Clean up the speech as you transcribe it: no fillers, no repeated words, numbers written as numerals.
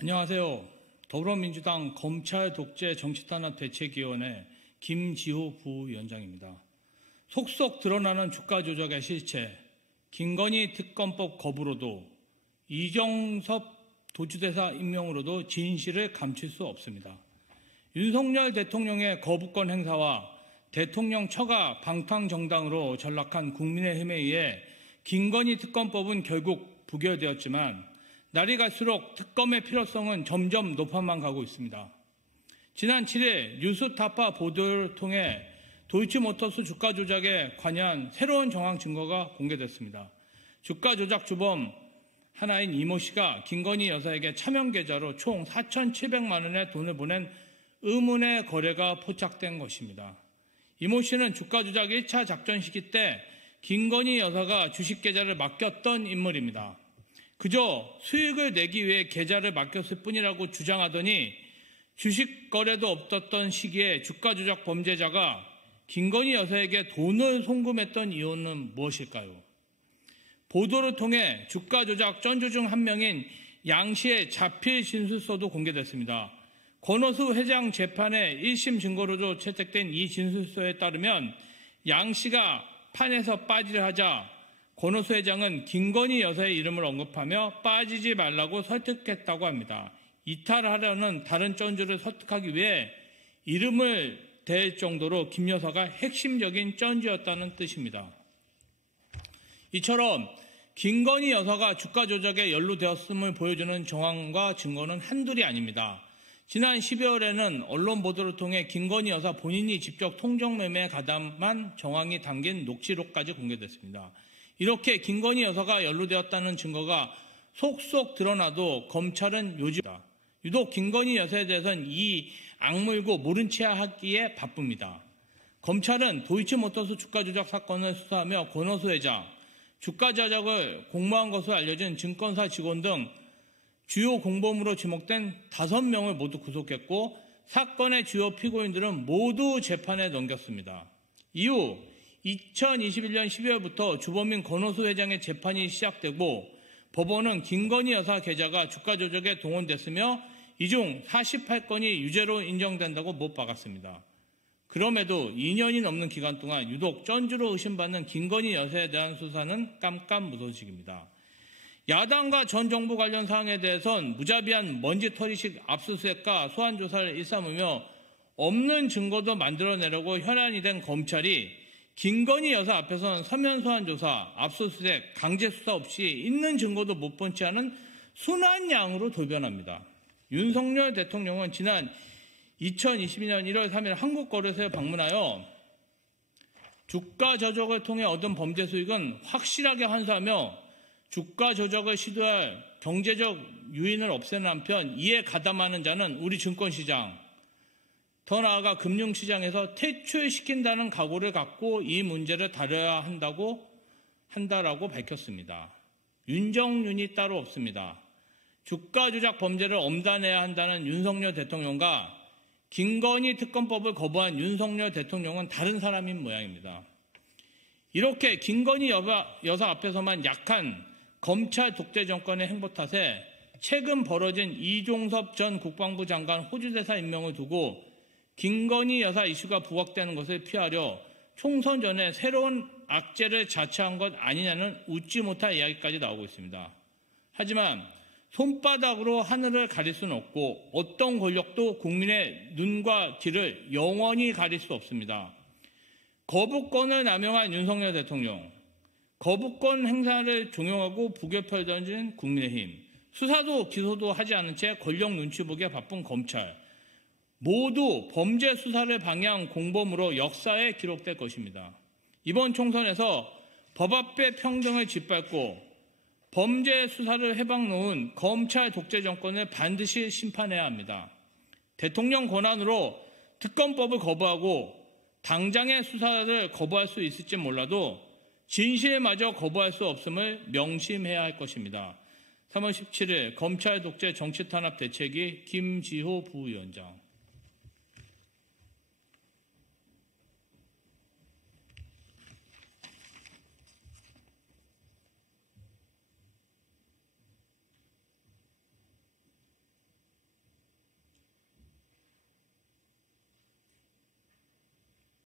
안녕하세요. 더불어민주당 검찰 독재 정치탄압 대책위원회 김지호 부위원장입니다. 속속 드러나는 주가 조작의 실체, 김건희 특검법 거부로도 이정섭 도주대사 임명으로도 진실을 감출 수 없습니다. 윤석열 대통령의 거부권 행사와 대통령 처가 방탕정당으로 전락한 국민의힘에 의해 김건희 특검법은 결국 부결되었지만 날이 갈수록 특검의 필요성은 점점 높아만 가고 있습니다. 지난 7일 뉴스타파 보도를 통해 도이치모터스 주가 조작에 관여한 새로운 정황 증거가 공개됐습니다. 주가 조작 주범 하나인 이모 씨가 김건희 여사에게 차명 계좌로 총 4,700만 원의 돈을 보낸 의문의 거래가 포착된 것입니다. 이모 씨는 주가 조작 1차 작전 시기 때 김건희 여사가 주식 계좌를 맡겼던 인물입니다. 그저 수익을 내기 위해 계좌를 맡겼을 뿐이라고 주장하더니 주식 거래도 없었던 시기에 주가 조작 범죄자가 김건희 여사에게 돈을 송금했던 이유는 무엇일까요? 보도를 통해 주가 조작 전주 중 한 명인 양 씨의 자필 진술서도 공개됐습니다. 권오수 회장 재판의 1심 증거로도 채택된 이 진술서에 따르면 양 씨가 판에서 빠지려 하자 권오수 회장은 김건희 여사의 이름을 언급하며 빠지지 말라고 설득했다고 합니다. 이탈하려는 다른 쩐주를 설득하기 위해 이름을 댈 정도로 김 여사가 핵심적인 쩐주였다는 뜻입니다. 이처럼 김건희 여사가 주가 조작에 연루되었음을 보여주는 정황과 증거는 한둘이 아닙니다. 지난 12월에는 언론 보도를 통해 김건희 여사 본인이 직접 통정매매에 가담한 정황이 담긴 녹취록까지 공개됐습니다. 이렇게 김건희 여사가 연루되었다는 증거가 속속 드러나도 검찰은 요즘입니다. 유독 김건희 여사에 대해서는 이 악물고 모른 채 하기에 바쁩니다. 검찰은 도이치모터스 주가 조작 사건을 수사하며 권오수 회장, 주가 조작을 공모한 것으로 알려진 증권사 직원 등 주요 공범으로 지목된 5명을 모두 구속했고 사건의 주요 피고인들은 모두 재판에 넘겼습니다. 이후 2021년 12월부터 주범인 권오수 회장의 재판이 시작되고 법원은 김건희 여사 계좌가 주가 조작에 동원됐으며 이 중 48건이 유죄로 인정된다고 못 박았습니다. 그럼에도 2년이 넘는 기간 동안 유독 쩐주로 의심받는 김건희 여사에 대한 수사는 깜깜무소식입니다. 야당과 전 정부 관련 사항에 대해선 무자비한 먼지털이식 압수수색과 소환조사를 일삼으며 없는 증거도 만들어내려고 혈안이 된 검찰이 김건희 여사 앞에서는 서면 소환조사, 압수수색, 강제수사 없이 있는 증거도 못 본 채 하는 순한 양으로 돌변합니다. 윤석열 대통령은 지난 2022년 1월 3일 한국거래소에 방문하여 주가 조작을 통해 얻은 범죄 수익은 확실하게 환수하며 주가 조작을 시도할 경제적 유인을 없애는 한편 이에 가담하는 자는 우리 증권시장, 더 나아가 금융시장에서 퇴출시킨다는 각오를 갖고 이 문제를 다뤄야 한다라고 밝혔습니다. 윤정윤이 따로 없습니다. 주가 조작 범죄를 엄단해야 한다는 윤석열 대통령과 김건희 특검법을 거부한 윤석열 대통령은 다른 사람인 모양입니다. 이렇게 김건희 여사 앞에서만 약한 검찰 독재 정권의 행보 탓에 최근 벌어진 이종섭 전 국방부 장관 호주대사 임명을 두고 김건희 여사 이슈가 부각되는 것을 피하려 총선 전에 새로운 악재를 자처한 것 아니냐는 웃지 못할 이야기까지 나오고 있습니다. 하지만 손바닥으로 하늘을 가릴 수는 없고 어떤 권력도 국민의 눈과 귀를 영원히 가릴 수 없습니다. 거부권을 남용한 윤석열 대통령, 거부권 행사를 종용하고 부결표를 던진 국민의힘, 수사도 기소도 하지 않은 채 권력 눈치 보기에 바쁜 검찰, 모두 범죄 수사를 방해한 공범으로 역사에 기록될 것입니다. 이번 총선에서 법 앞에 평등을 짓밟고 범죄 수사를 해박놓은 검찰 독재 정권을 반드시 심판해야 합니다. 대통령 권한으로 특검법을 거부하고 당장의 수사를 거부할 수 있을지 몰라도 진실마저 거부할 수 없음을 명심해야 할 것입니다. 3월 17일 검찰 독재 정치탄압 대책위 김지호 부위원장.